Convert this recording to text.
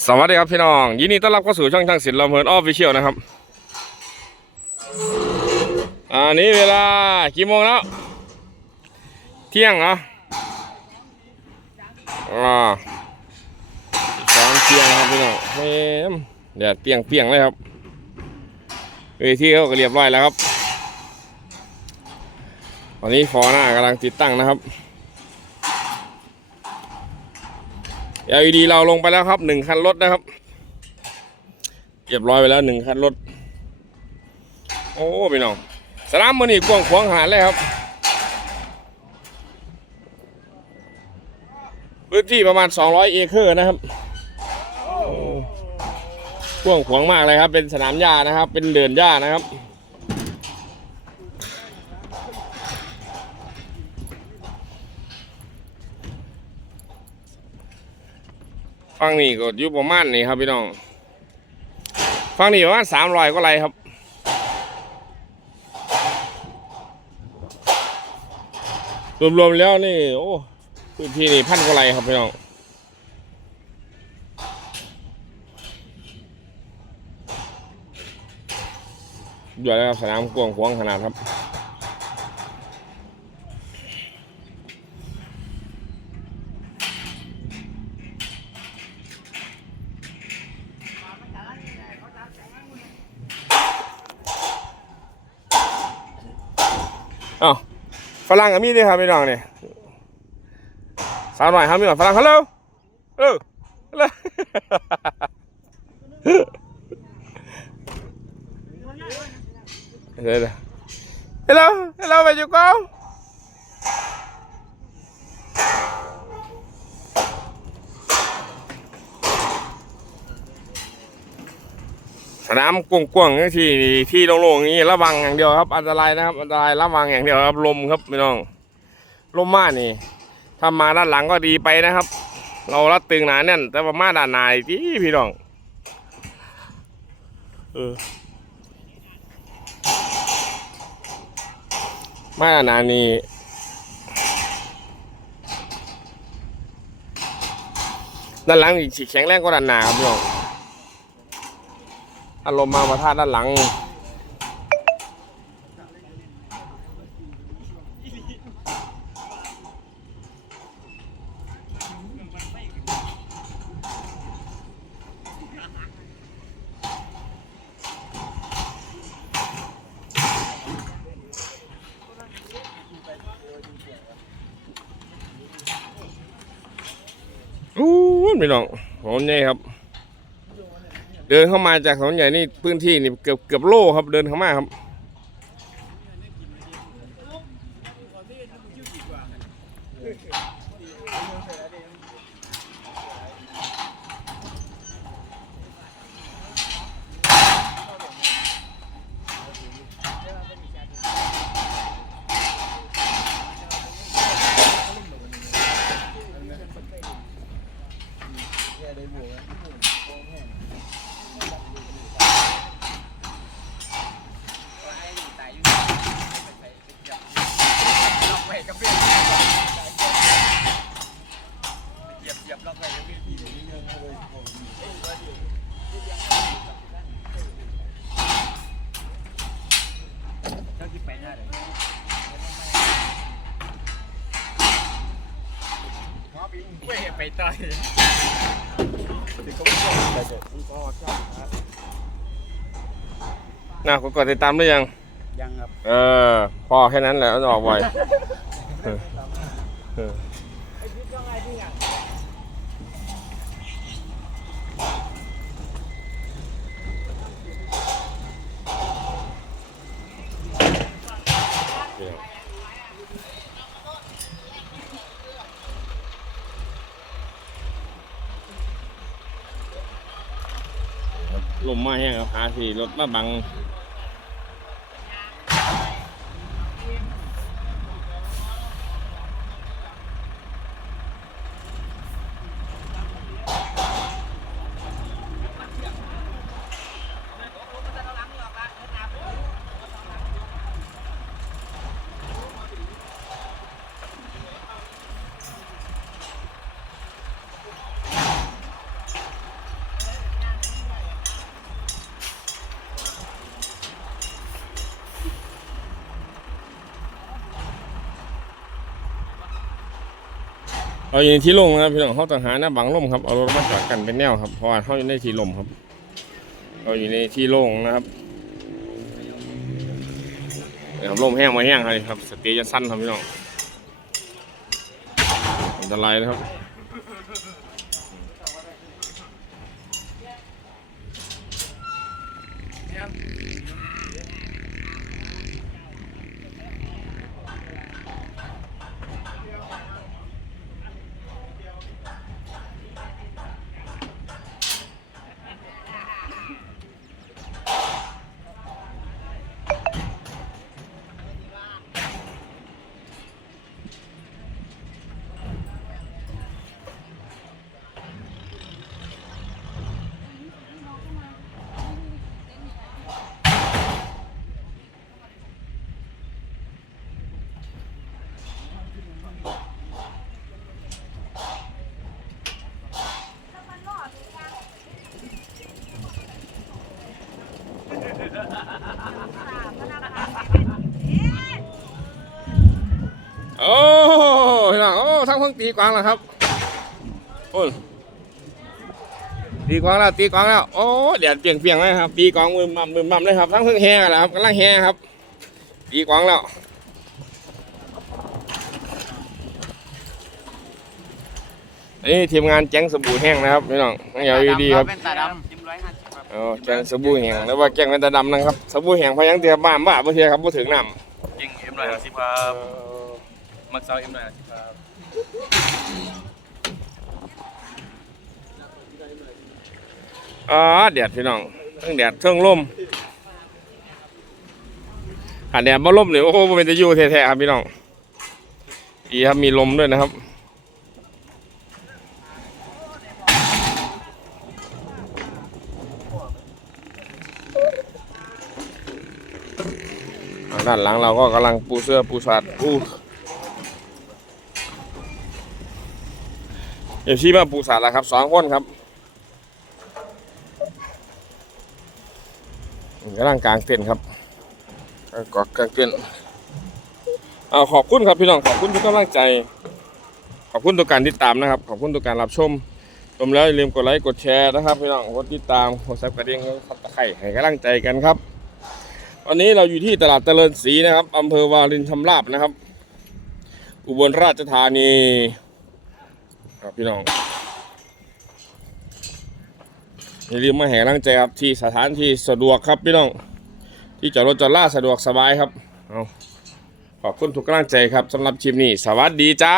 สวัสดีครับพี่น้อง ยินดีต้อนรับเข้าสู่ช่องช่างศิลป์ลำเพลินออฟฟิเชียลนะครับ อันนี้เวลากี่โมงแล้ว เที่ยงเหรออ่าสองเที่ยงครับพี่น้องเฮ้มแดดเปียงเปียงเลยครับเวทีเขาก็เรียบร้อยแล้วครับตอนนี้ฟอหน้ากำลังติดตั้งนะครับ LED เราลงไปแล้วครับหนึ่งคันรถนะครับเรียบร้อยไปแล้วหนึ่งคันรถ โอ้พี่น้องสนามมันนี่กว้างขวางขนาดเลยครับ พื้นที่ประมาณ 200 เอเคอร์นะครับกว้างขวางมากเลยครับ เป็นสนามหญ้านะครับ เป็นเดินหญ้านะครับ ฟังนี่ก็อยู่ประมาณนี้ครับพี่น้องฟังนี่ประมาณสามร้อยก็ไรครับรวมๆแล้วนี่โอ้พื้นที่นี่พันก็ไรครับพี่น้องอยู่แล้วสนามกว้างขวางขนาดครับ อ้าวฝรั่งก็มีด้วยครับพี่น้องเนี่ยสาวหน่อยครับมีหน่องฝรั่งฮัลโหลฮัลโหลฮัลโหลเดี๋ยวๆฮัลโหลฮัลโหล where you นามกว้างๆที่ที่โล่งๆอย่างนี้ระวังอย่างเดียวครับ อันตรายนะครับ อันตรายระวังอย่างเดียวครับลมครับพี่น้องลมมากนี่ถ้ามาด้านหลังก็ดีไปนะครับ เรารัดตึงหนาแน่นแต่ว่ามาด้านในที่พี่น้องเออมาด้านในนี่ด้านหลังอีกฉีกแข็งแรงกว่าด้านหน้าครับพี่น้อง อารมณ์มามาท่าด้านหลัง อู้ยพี่น้องโหนใหญ่ครับ เดินเข้ามาจากถนนใหญ่นี่พื้นที่นี่เกือบเกือบโลครับเดินเข้ามาครับ ไปต่อยน่ากดติดตามหรือยัง ยังครับ เออ พอแค่นั้นแหละมันออกไวเออเออ ลมมาแห้งครับหาสีรถมาบัง เราอยู่ในที่ล่งนะครับพี่น้องเขาต้องหาหน้าบังร่มครับเอารถมาจอดกันเป็นแนวครับเพราะว่าเขาอยู่ในที่ลมครับเราอยู่ในที่โล่งนะครับนะครับลมแห้งมาแห้งเลยครับสเตย์จะสั้นครับพี่น้องอันตรายนะครับโอ้ พี่น้องโอ้ทั้งเพิ่งตีกวางแล้วครับโอ้ยตีกวางแล้วตีกวางแล้วโอ้เดี๋ยวเปลี่ยงเปลี่ยงเลยครับตีกวางมือมั่มมือมั่มเลยครับทั้งเพิ่งแห่กันแล้วครับกำลังแห่ครับตีกวางแล้วนี่ทีมงานแจ้งสบู่แห้งนะครับพี่น้องน้องยาวดีครับเป็นตาดำจิ้มร้อยห้าสิบครับอ๋อแกงสบู่แห้งแล้วว่าแกงเป็นตาดำนะครับสบู่แห้งพอยังเตียบ้านบ้าบ่เทียครับบ่ถึงน้ำยิงเอ็มร้อยห้าสิบครับมักเซาเอ็มร้อยห้าสิบครับ อ๋อแดดพี่น้องเทั้งแดดเทั้งลมหาแดดบ่ลมเนี่ยโอ้โหเป็นจะอยู่แท้ๆครับพี่น้องดีครับมีลมด้วยนะครับด้านหลังเราก็กำลังปูเสื้อปูสัตว์ปู เดี๋ยวชี้มาปูสัตว์แล้วครับสองคนครับกำลังกลางเต้นครับกอกกลางเต้นเอาขอบคุณครับพี่น้องขอบคุณทุกกำลังใจ ขอบคุณทุกการติดตามนะครับ ขอบคุณทุกการรับชมชมแล้วอย่าลืมกดไลค์กดแชร์นะครับพี่น้องกดติดตามกดซับกระดิ่งกดตะไคร่ให้กำลังใจกันครับวันนี้เราอยู่ที่ตลาดเจริญศรีนะครับอำเภอวารินชำราบนะครับ อุบลราชธานี ครับพี่น้องอย่าลืมมาแห่กำลังใจครับที่สถานที่สะดวกครับพี่น้อง ที่จอดรถจอดลาสะดวกสบายครับเอาขอบคุณทุกกำลังใจครับสำหรับคลิปนี้ สวัสดีจ้า